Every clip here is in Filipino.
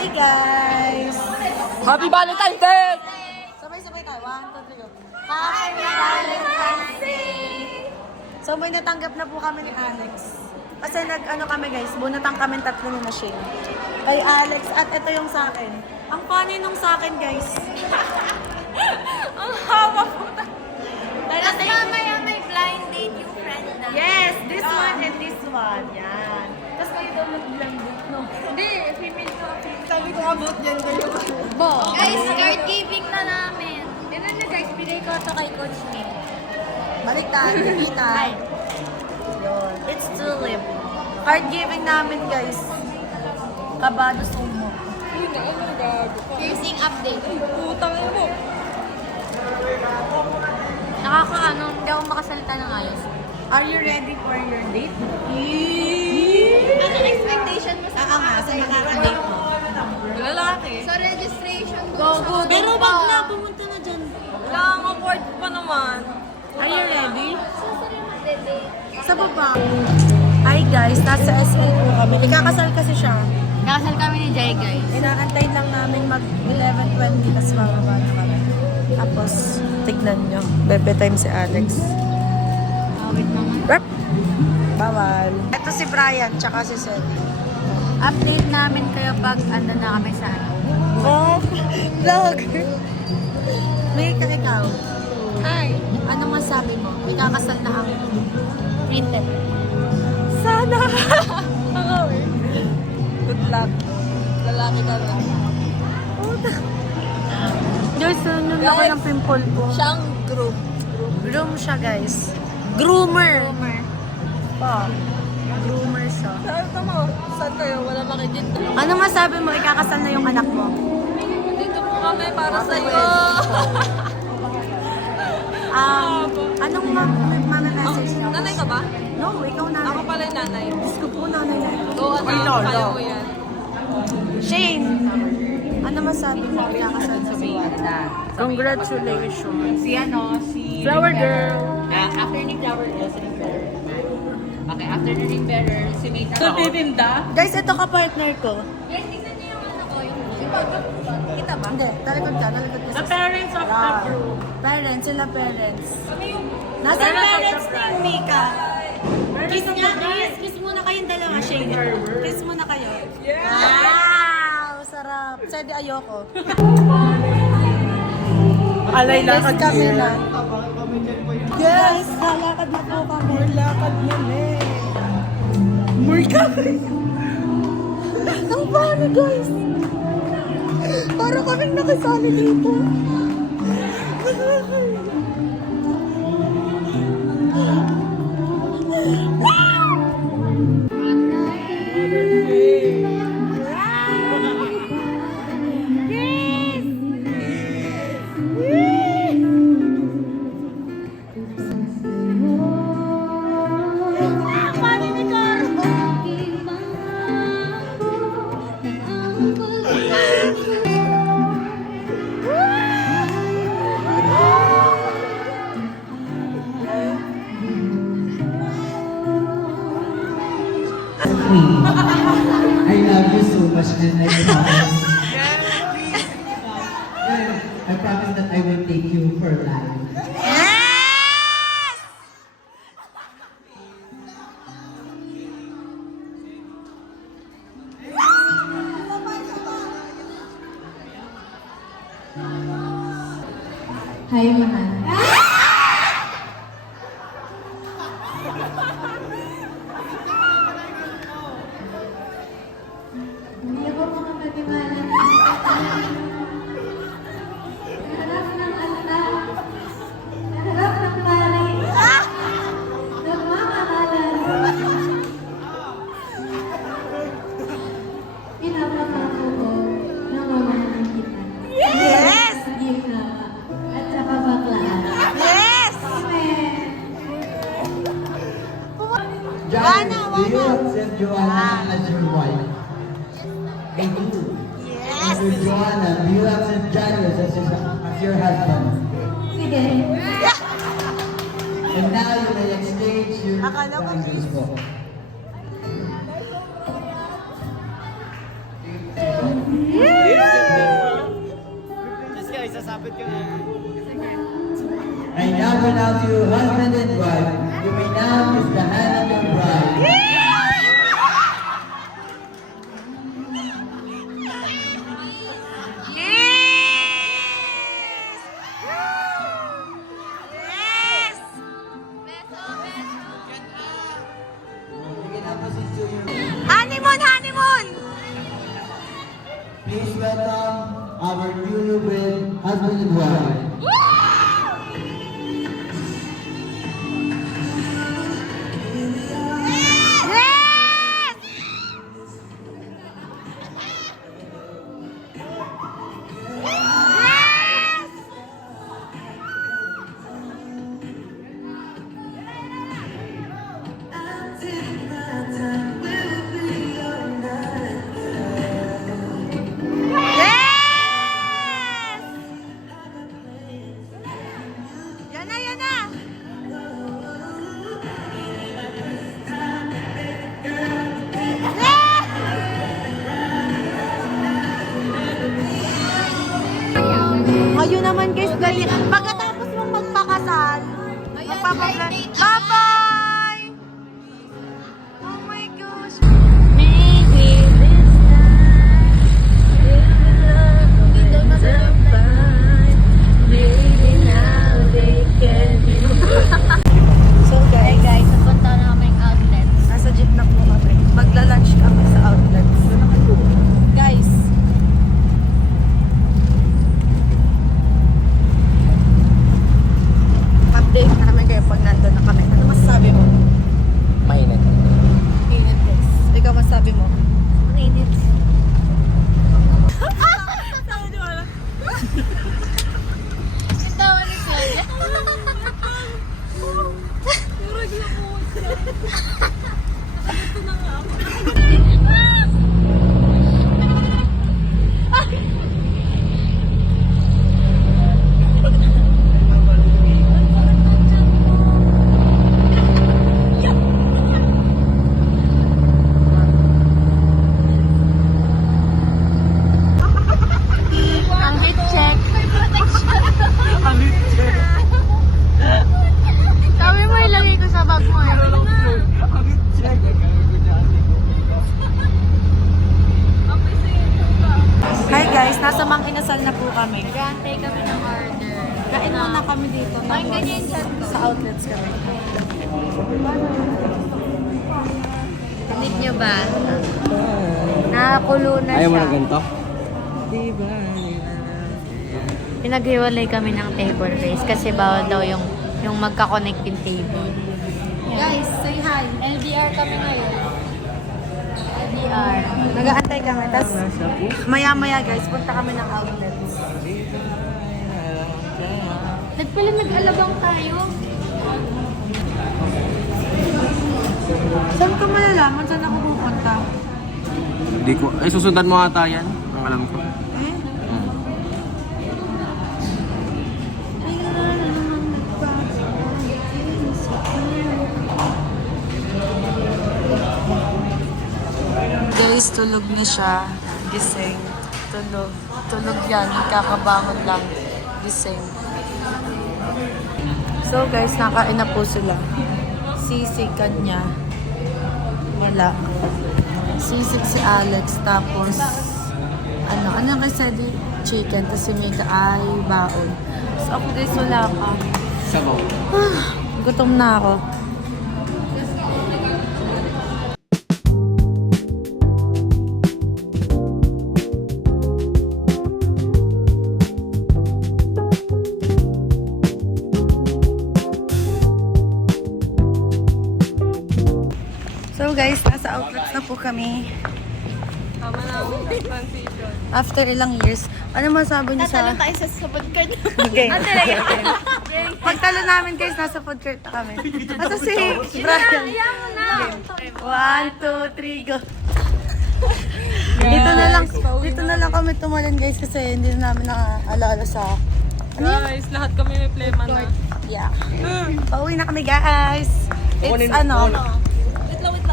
Hi guys! Happy Valentine's Day! Sabay-sabay tayo. 1, 2, 3, go. Happy Valentine's Day! So may natanggap na po kami ni Alex. Kasi nag-ano kami guys, bunatang kami tatlo ni Machine. Kay Alex at ito yung sa akin. Ang funny nung sa akin guys. Ang haba po. Tapos mamaya may blind date yung friend na. Yes, this one and this one. Yan. Tapos kayo daw nag-blind date, no? Hindi, female to. Sabi ko about yan kayo. Guys, card giving na namin. Yan na guys, bigay ko ito kay Coach Nick. Baliktad, baliktad. Yun. It's tulip. Card giving namin guys. Kabado sumo. Piercing update. Putang ina mo. Nakakaano, hindi ako makasalita ng ayos. Are you ready for your date? Anong expectation mo sa makaka-date mo. Lalaki. Sa registration Go. Pero wag na, pumunta na dyan. Wala ang award pa naman. Are you ready? Magde-date. Sa baba. Hi guys, nasa SK po kami. Ikakasal kasi siya. Nakasal kami ni Jay guys. Inaantay lang namin mag 11:20 tapos bababa na kami. Tapos, tignan nyo. Bebe time si Alex. Wait naman. Rap! Bawal. Ito si Brian, tsaka si Seth. Update namin kayo pag ando na kami sa ano. Oh, vlog! May ikaw. Hi. Ano masabi mo? Ikakasal na ang printed. Sana! Ako eh. Good luck. Lalaki ka na. Guys, nanonood ako ng pimple ko. Siyang group. Groom siya, guys. Groomer! Homer. Pa. Groomer siya. Sabi mo, saan kayo? Wala makikit. Ano masabi mo? Ikakasal na yung anak mo? Dito po kami para sa'yo. Anong message niya? Nanay ka ba? No, ikaw nanay. Ako pala yung nanay. Diyos ko po, nanay na. Oo, kaya mo yan. Shane, ano masabi mo? Ikakasal sa Congratulations. Si Flower girl. After ni Flower Girl, si Ring Bearer. Okay, after ni Ring Bearer, si Mate ako. Guys, ito ka-partner ko. Guys, tignan niyo yung ano ko. Kita ba? Hindi, talikod ka sa The parents of the group. Parents, sila parents. Nasa parents ni Mika. Kiss nga, kiss muna kayong dalawa, Shane. Kiss muna kayo. Wow! Sarap. Sede ayoko. Alay lakad kami na. Yes! Lalakad na po kami. Lakad mo eh. More kami. Ang funny, guys. Para kaming nakasali dito. I love you so much and I promise. I promise that I will take you for life. Hi, mahal. Hindi ako makapaniwala. Harap ng altar. Harap ng pari. Nagmamahalan. Pinapangako ko na mamahalin kita. Yes! Hindi na. At saka baklaan. Yes! Amen. John, do you accept Joanna as your wife? I do. Yes! And with Joanna, do you accept Jairus as your husband? Sige. And now you may exchange your Akala ko bangles po. I now pronounce you husband and wife. You may now kiss the hand of your bride. You can now proceed to your... Honeymoon! Honeymoon! Please welcome our newlywed husband and wife. Yan na, yan na! Ngayon naman guys, dali. Pagkatapos mong magpakasal, magpapaplan. Bye-bye! Oh my gosh! Maybe this time we will survive. Maybe now they can. So guys, Napunta na kaming outlets. nasa jeep na po kami. Magla-lunch kami sa outlets. Guys, update namin kayo pag nandun na kami. Ano masasabi mo? Mainit. Init guys. Ikaw masasabi mo? Mainit. Yung tawa ni Celia. Ang hit check. Sabi mo ilagay ko sa bag mo eh. Hi guys, nasa Mang Inasal na po kami. Nag-aantay kami ng order. Kain muna kami dito. Ay, tapos ganyan yung chat ko. sa outlets kami. Tinig nyo ba? Nakakulo na Ayaw mo siya. na ganito? Pinaghiwalay kami ng table race kasi bawal daw yung magka-connect yung table. Guys, say hi. LDR kami ngayon. LDR. Nag-aantay kami. Tapos maya-maya guys, punta kami ng outlets. Nagpala nag-alabang tayo. Saan ka malalaman? Saan ako pupunta? Hindi ko. Ay, susundan mo ata yan. Ang alam ko. Eh? Guys, tulog na siya. Gising. Tulog. Tulog yan. Kakabangon lang. Gising. So guys, nakain na po sila. Sisig kanya. Wala. Sisig si Alex. Tapos, ano kasi di chicken. Tapos si Mega ay baon. So ako guys, wala pa. Sabaw. Gutom na ako. So guys, nasa outlets na po kami. Tama na ako ng transition. After ilang years. Ano masabi niyo sa... tayo sa food court. Okay. Pagtalo namin guys, nasa food court na kami. Ito si Brian. Okay. 1, 2, 3, go. Dito na lang kami tumalon guys kasi hindi na namin nakaalala sa... Guys, lahat kami may plema na. Yeah. Pauwi na kami guys. It's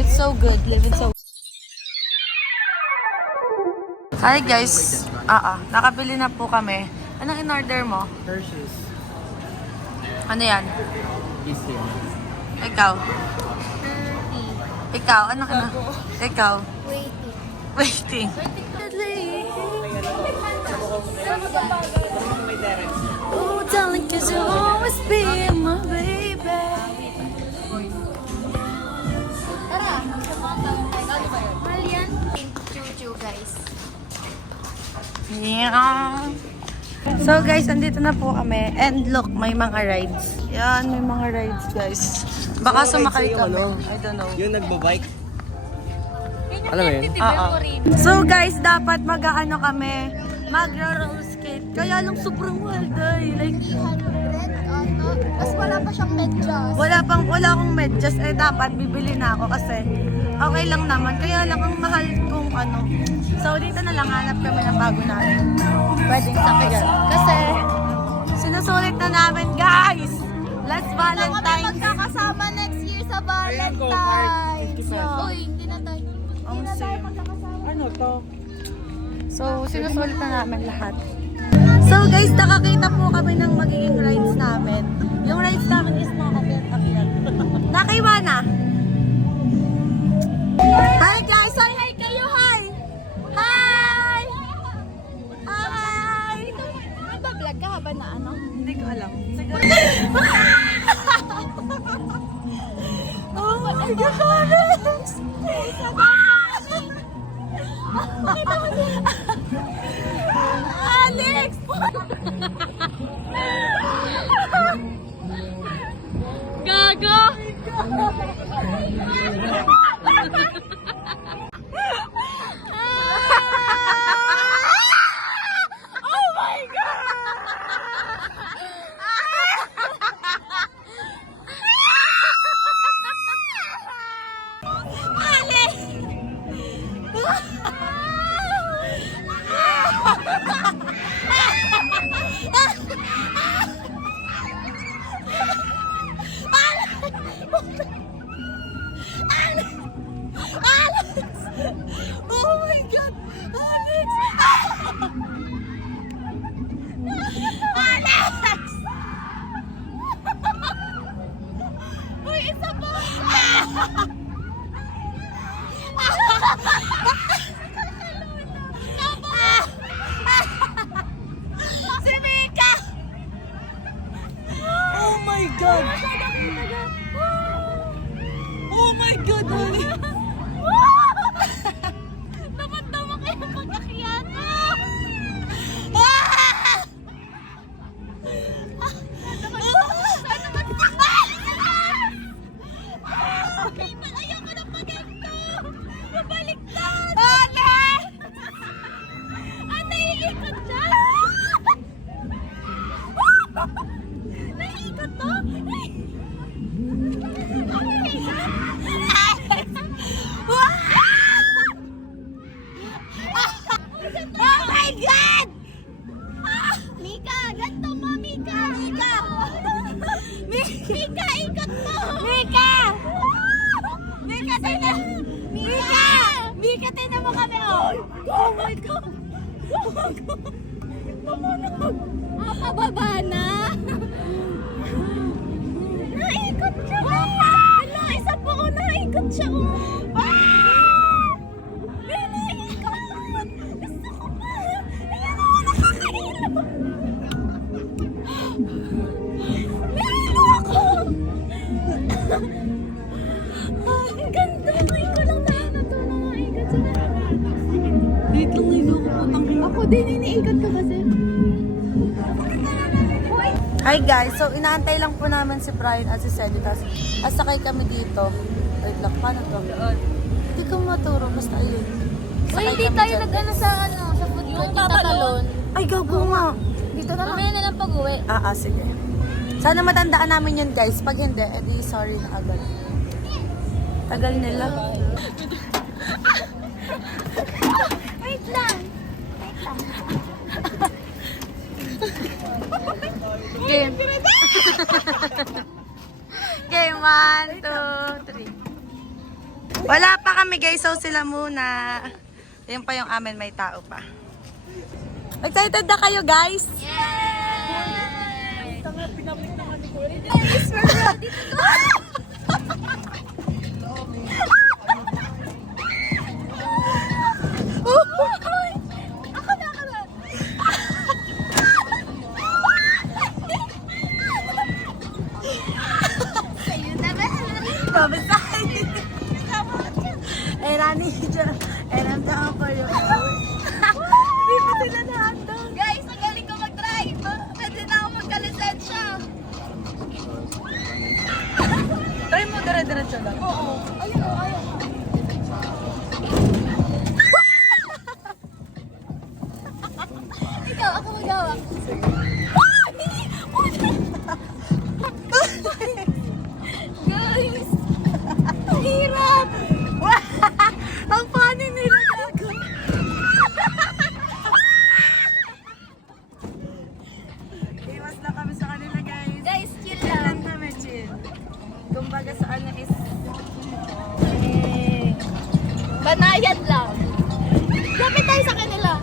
It's so good. Living so... Hi guys. Nakabili na po kami. Anong in-order mo? Hershey's. Ano yan? Easy. Ikaw? Ikaw? Ano ka na? Ikaw? Waiting. Oh, darling, 'cause you'll always be my baby. Mahal yan. Chuchu, guys. Yeah. So guys, andito na po kami. And look, may mga rides. Yan, may mga rides guys. Baka sumakay kami. I don't know. Yung nagbabike. Alam mo yun? So guys, dapat mag-ano kami, magro-roller skate. Kaya lang sobrang mahal dahil. Like, Mas wala pa siyang medyas. wala akong medyas. Dapat bibili na ako kasi okay lang naman. Kaya lang ang mahal kung ano. So dito na lang hanap kami ng bago namin. Pwedeng sakyan. Kasi sinusulit na namin guys. Last Valentine's. Magkakasama next year sa Valentine's. Uy, hindi na tayo. Ang same. Ano to? So, sinusulit na namin lahat. So guys, nakakita po kami ng magiging rides namin. Yung rides namin is nakakapit-apit. Nakaiwana! Hi guys! Say hi kayo! Hi! Hi! Hi! Nagbablog ka ba na ano? Hindi ko alam. Siguro. Oh my goodness! Alex! Gago! Oh my Oh my God! Alex! Alex! Uy, isa pa! Si Mika! Oh my God! Oh my God, Alex! Dapat-dapat kayo pag-akyat. Ayoko na pag-ganto. Mabaliktad. Naiikot siya. Naiikot to. Oh my God! Mika, ganito mo, Mika! Mika! Mika, ikot mo! Mika! Mika, tingnan! Mika! Mika, tingnan mo kami, oh! Oh my God! Tumunog! Pababa na! Naikot siya! Hala, isa po, naikot siya, oh! Naikot! Gusto ko pa! Ayan ako, nakakailap! Nahilo ako! Ang ganda! Ngayon ko lang nakakaikat siya. Dito ngayon ako. Ako din, iniikot ka kasi. Hi guys! So, inaantay lang po namin si Brian at si Cedric. Tapos, asakay kami dito. Wait lang, paano to? Hindi ko maturo, basta ayun. Uy, hindi tayo nag-ano sa food court. Yung tatalon. Ay, gago nga! Dito na lang. Mamaya na lang pag-uwi. Sige. Sana matandaan namin yun guys. Pag hindi, edi sorry na agad. Tagal nila. Wait lang. Game. Game 1, 2, 3. Wala pa kami guys, so sila muna. Yun pa yung amin, may tao pa. Excited na kayo, guys? Sabi sa akin. Eh, Rani, eh, nandiyan ako yun. Hindi pa sila nahandang. Guys, ang galing ko mag-drive. Pwede na ako magka-lisensya. Try mo, dire-diretso lang. Oo. Ayun, ayun. Ikaw, ako magawak. Guys, ang hirap. Ang funny nila, gago. Iwas lang kami sa kanila, guys. Guys, chill Chill lang. lang kami, chill. Kumbaga sa ano is... Banayan lang. Lapit tayo sa kanila.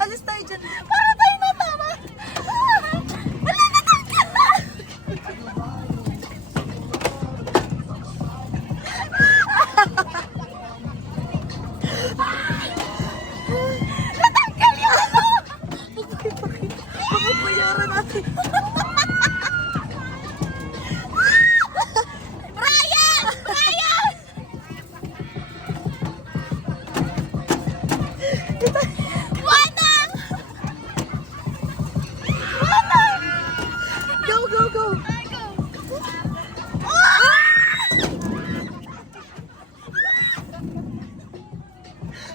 Alis tayo dyan. Para tayo natama. Wala na tayo. Natanggal yung ano. Bayaran natin. Brian! Brian! Wanang! Wanang! Go, go, go.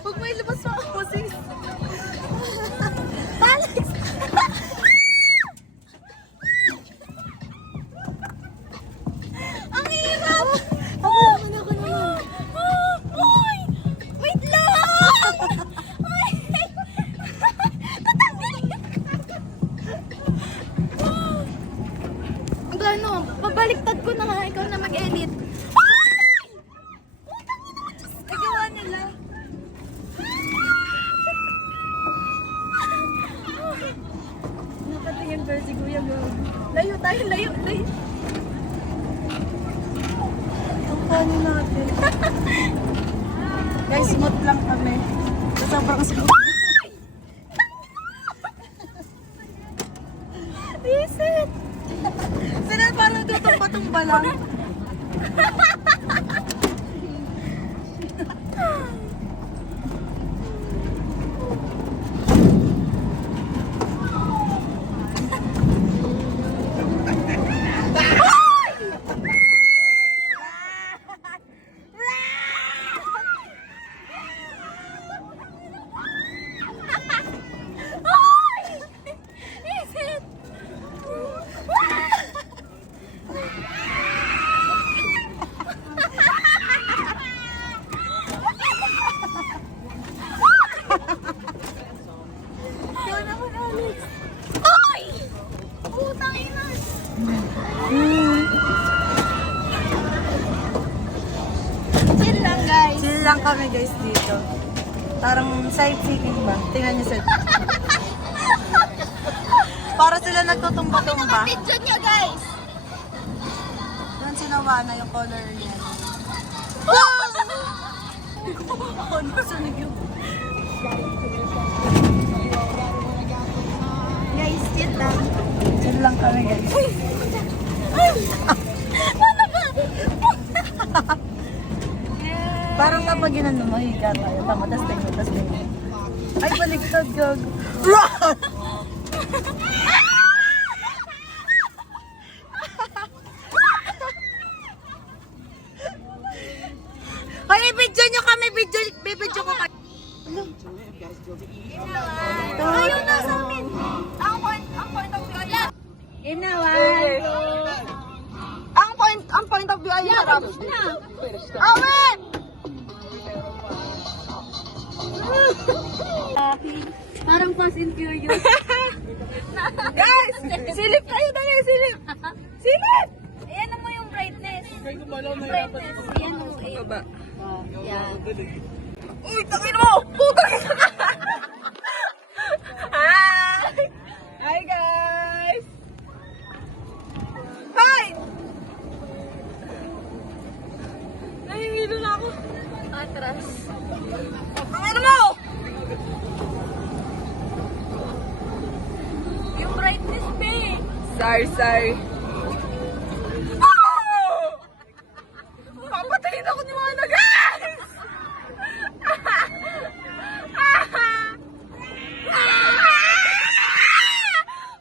Huwag mo ilabas mo ako, sis. Alex! Ang hirap! Ako naman. Uy! Wait lang! Uy! Gano? Pabaliktad ko na nga. Ikaw na mag-edit. Nagawa nila. Nakatingin pero si Kuya Go. Layo tayo, layo, layo. Ang funny natin. Guys, smooth lang kami. Sa sobrang smooth. Visit! Sila parang tutumba-tumba lang. Visit! Ikaw naman, Alex. Ay! Putang ina! Chill lang, guys. Chill lang kami guys dito. Parang sightseeing ba? Tingnan niyo sa... Para sila nagtutumba-tumba. Video niya, guys. Doon sinawa na yung color niya. Ako nasunig yung... Guys, chill lang. Chill lang kami guys. Ano ba? Parang kapag ginano mo, higa tayo. Tama, tas tingin, tas tingin. Ay, baliktad gag. Ay, i-video nyo kami. Video ko kayo. Ayaw na sa amin. Ang point of view ay harap. Game na, 1, 2. Ang point of view ay harap. Awit! Parang Fast and Furious. Guys! Silip kayo, dali! Silip! Silip! Ayan mo yung brightness. Brightness. Ayan mo. Baba. Yan. Uy, tangin mo! Putang ina! Hi! Hi, guys! Hi! Nahihilo na ako. Atras. Tangin mo! Yung brightness, be. Sorry. Oh! Papatayin ako ni Mana, guys!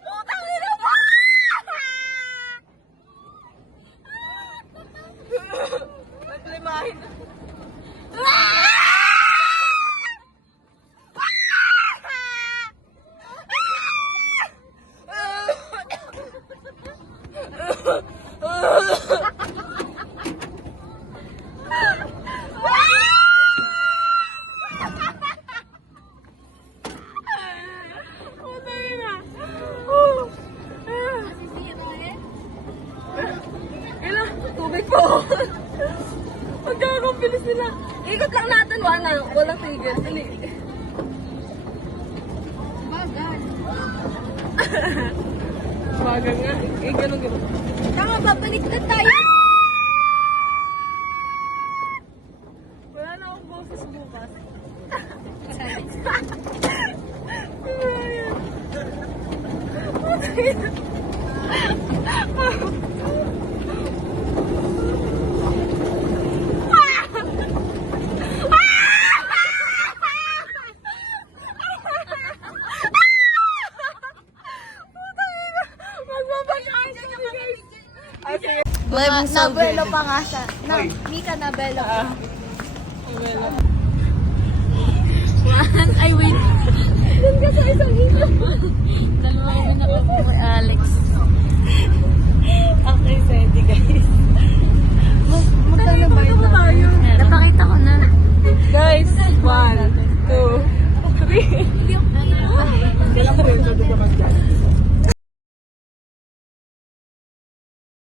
Putang ina mo! Naglimahin. Ilan? Tubig po. Magkakang bilis nila. Ikot lang natin, walang tigil. Dali. Bagal nga. Ganun. Tama, babaliktad tayo. Wala na akong boses bukas. Nabelo pa nga siya. Mika, nabelo pa. Ay, wait. Doon ka sa isang hilo. Dalawang na ako kay Alex. Okay, Sandy, guys.